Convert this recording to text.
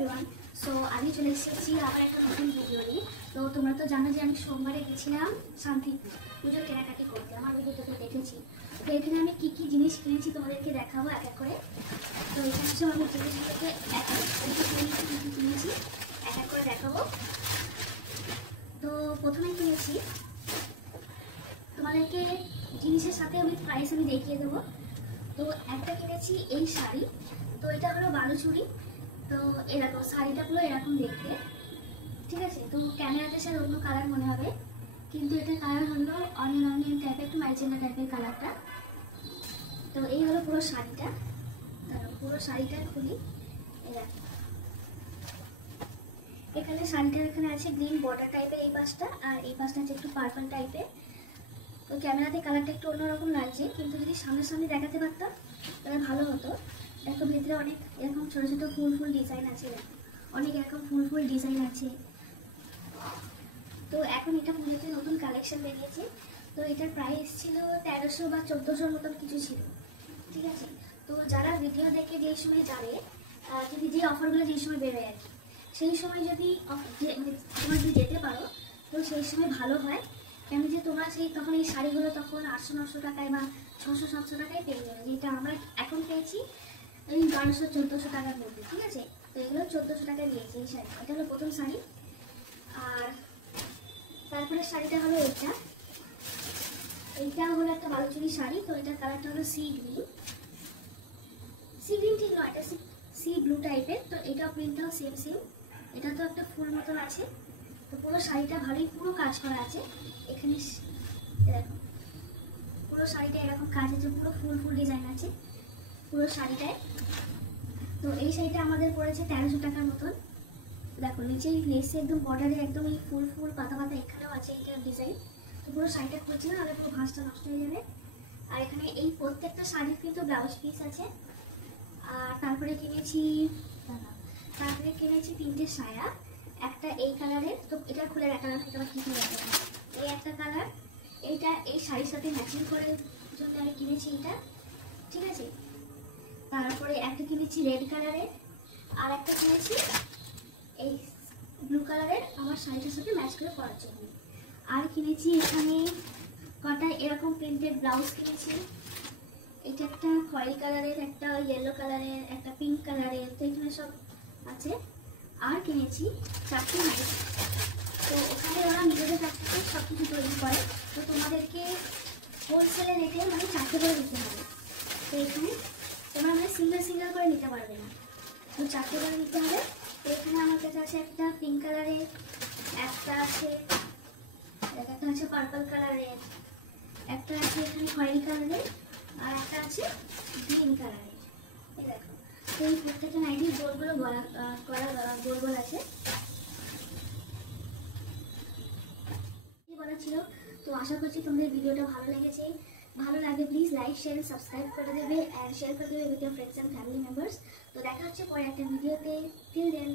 Everyone. So আমি চলে এসেছি আবার একটা নতুন ভিডিও নিয়ে। তো তোমরা তো জানো যে আমি সোমবারে গেছিলাম শান্তিপুর পুজোর কেনাকাটি করতে, আমার ভিডিওটা তো দেখেছি। তো এখানে আমি কী কী জিনিস কিনেছি তোমাদেরকে দেখাবো এক এক করে। তো এখানে হচ্ছে আমি জিনিসগুলোকে এক এক কী কী কিনেছি এক এক করে দেখাবো। তো প্রথমে কিনেছি তোমাদেরকে জিনিসের সাথে আমি প্রাইস আমি দেখিয়ে দেবো। তো একটা কিনেছি এই শাড়ি, তো এটা হলো বালুচুরি। তো এরকম শাড়িটা পুরো এরকম দেখতে, ঠিক আছে। তো ক্যামেরাতে স্যার অন্য কালার মনে হবে, কিন্তু এটা কালার হলো অনিয়ন অনিয়ন টাইপের, একটু ম্যাজেন্ডা টাইপের কালারটা। তো এই হলো পুরো শাড়িটা। পুরো শাড়িটা খুলি, এরকম এখানে শাড়িটার এখানে আছে গ্রিন বর্ডার টাইপের এই পাশটা, আর এই পাশটা আছে একটু পার্পল টাইপের। তো ক্যামেরাতে কালারটা একটু অন্যরকম লাগছে, কিন্তু যদি সামনে দেখাতে পারতাম তাহলে ভালো হতো। দেখো ভেতরে অনেক এরকম ছোটো ছোটো ফুল ডিজাইন আছে, অনেক এরকম ফুল ডিজাইন আছে। তো এখন এটা পুজোতে নতুন কালেকশন বেরিয়েছে। তো এটার প্রাইস ছিল 1300 বা 1400 মতন কিছু ছিল, ঠিক আছে। তো যারা ভিডিও দেখে যে সময় যাবে, যদি যে অফারগুলো যে সময় বেরোয় আর কি, সেই সময় যদি তোমরা যদি যেতে পারো তো সেই সময় ভালো হয়। কেন যে তোমরা তখন এই শাড়িগুলো তখন 800-900 টাকায় বা 600-700 টাকায় পেয়ে যাবে, যেটা আমরা এখন পেয়েছি এই 1200-1400 টাকার মধ্যে, ঠিক আছে। তো এগুলো 1400 টাকায় দিয়েছি এই শাড়ি। এটা হলো প্রথম শাড়ি। আর তারপরে শাড়িটা হলো এইটা হলো একটা বালুচুরি শাড়ি। তো এটার কালারটা হলো সি গ্রিন ঠিক নয়, এটা সি ব্লু টাইপের। তো এটাও প্রিন্টটাও সেম। এটা তো একটা ফুল মতন আছে। তো পুরো শাড়িটা ভালোই পুরো কাজ করা আছে এখানে, দেখো পুরো শাড়িটা এরকম কাজ আছে, পুরো ফুল ডিজাইন আছে পুরো শাড়িটায়। তো এই শাড়িটা আমাদের পড়েছে 1300 টাকার মতন। দেখো নিচেই লেসে একদম বর্ডারে একদম এই ফুল পাতা এখানেও আছে এইটার ডিজাইন। তো পুরো শাড়িটা খুলছে না, তাহলে পুরো ভাঁজটা নষ্ট হয়ে যাবে। আর এখানে এই প্রত্যেকটা শাড়ির কিন্তু ব্লাউজ পিস আছে। আর তারপরে কিনেছি 3টে সায়া, একটা এই কালারের। তো এটা খুলে দেখা যাবে এটা কি এই একটা কালার, এইটা এই শাড়ির সাথে ম্যাচিং করার জন্য আমি কিনেছি এটা, ঠিক আছে। তারপরে একটা কিনেছি রেড কালারের, আর একটা কিনেছি এই ব্লু কালারের আমার শাড়িটার সাথে ম্যাচ করে পরার জন্য। আর কিনেছি এখানে কটা এরকম প্রিন্টেড ব্লাউজ কিনেছি। এটা একটা খয়েরি কালারের, একটা ইয়েলো কালারের, একটা পিঙ্ক কালারের, তো এখানে সব আছে। আর কিনেছি 4টে নাইট। তো ওখানে ওরা নিজেদের কাছ থেকে সব কিছু তৈরি করে, তো তোমাদেরকে হোলসেলে রেটে মানে 4টে করে দিতে হবে। তো এখানে তোমরা মানে সিঙ্গেল করে নিতে পারবে না, তো 4টে করে নিতে হবে। তো এখানে আমার কাছে আছে একটা পিঙ্ক কালারের, একটা আছে পার্পল কালারের, একটা আছে এখানে খয়েরি কালারের, আর একটা আছে গ্রিন কালারের। এই দেখো, তো এই প্রত্যেকটা নাইটির গোলগুলো গোল আছে বলা ছিল। তো আশা করছি তোমাদের ভিডিওটা ভালো লেগেছে। ভালো লাগে প্লিজ লাইক শেয়ার সাবস্ক্রাইব করে দেবে, অ্যান্ড শেয়ার করে দেবে with your friends and family members. তো দেখা হচ্ছে পরে একটা ভিডিওতে। টিল দেন।